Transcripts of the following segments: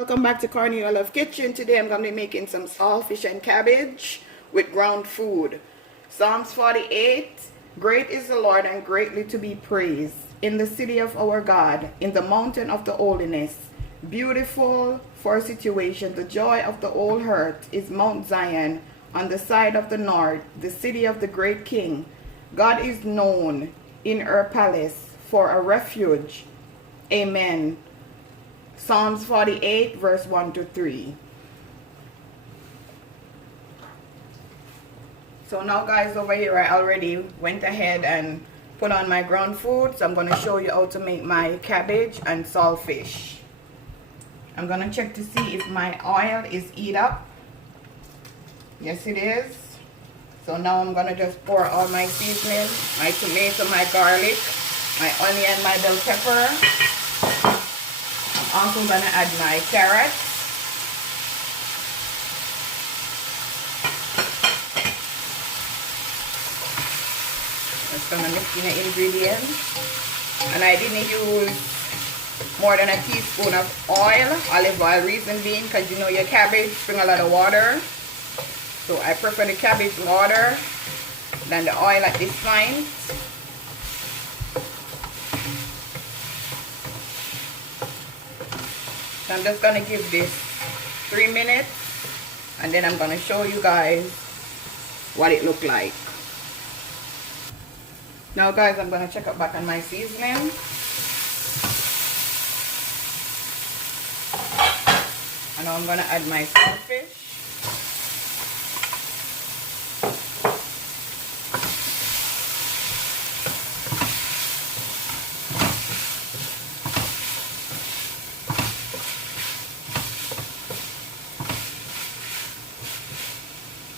Welcome back to Cornelia Love Kitchen. Today I'm going to be making some saltfish and cabbage with ground food. Psalms 48, great is the Lord and greatly to be praised in the city of our God, in the mountain of the holiness. Beautiful for a situation, the joy of the whole earth is Mount Zion on the side of the north, the city of the great King. God is known in her palace for a refuge. Amen. Psalms 48 verse 1 to 3. So now guys, over here I already went ahead and put on my ground food. So I'm going to show you how to make my cabbage and saltfish. I'm going to check to see if my oil is heat up. Yes it is. So now I'm going to just pour all my seasoning, my tomato, my garlic, my onion, my bell pepper. I'm also going to add my carrots. Just going to mix in the ingredients. And I didn't use more than a teaspoon of olive oil, reason being because you know your cabbage bring a lot of water. So I prefer the cabbage water than the oil at this point. So I'm just going to give this 3 minutes and then I'm going to show you guys what it looked like. Now guys, I'm going to check up back on my seasoning. And now I'm going to add my saltfish.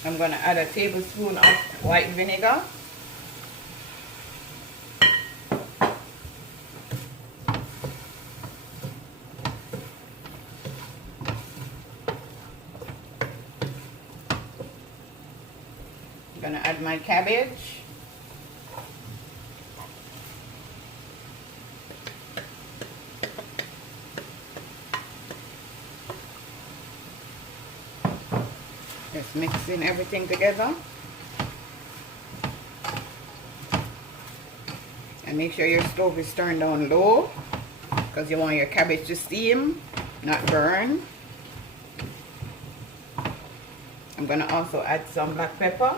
I'm going to add a tablespoon of white vinegar. I'm going to add my cabbage. Just mixing everything together. And make sure your stove is turned down low because you want your cabbage to steam, not burn. I'm going to also add some black pepper.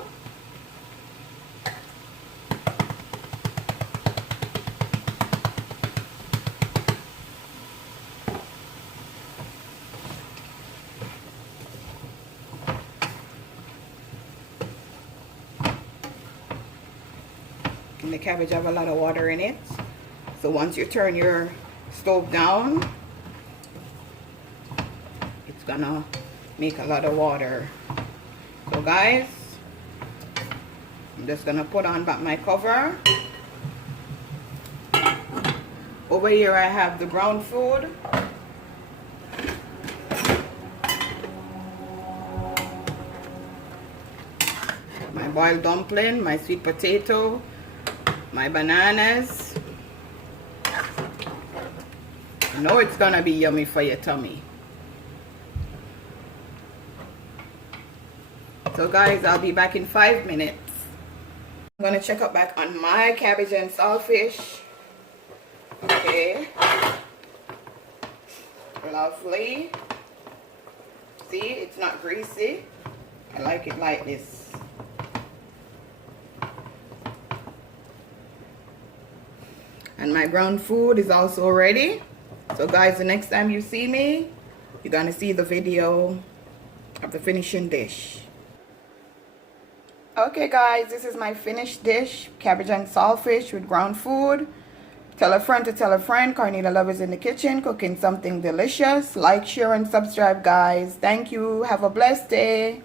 And the cabbage have a lot of water in it, so once you turn your stove down, it's gonna make a lot of water. So guys, I'm just gonna put on back my cover. Over here I have the ground food. My boiled dumpling, my sweet potato, my bananas. You know it's gonna be yummy for your tummy. So guys, I'll be back in 5 minutes. I'm gonna check up back on my cabbage and saltfish. Okay. Lovely. See, it's not greasy. I like it like this. And my ground food is also ready. So guys, the next time you see me, you're gonna see the video of the finishing dish. Okay guys, this is my finished dish, cabbage and saltfish with ground food. Tell a friend to tell a friend. Cornelia Love is in the kitchen cooking something delicious. Like, share, and subscribe guys. Thank you. Have a blessed day.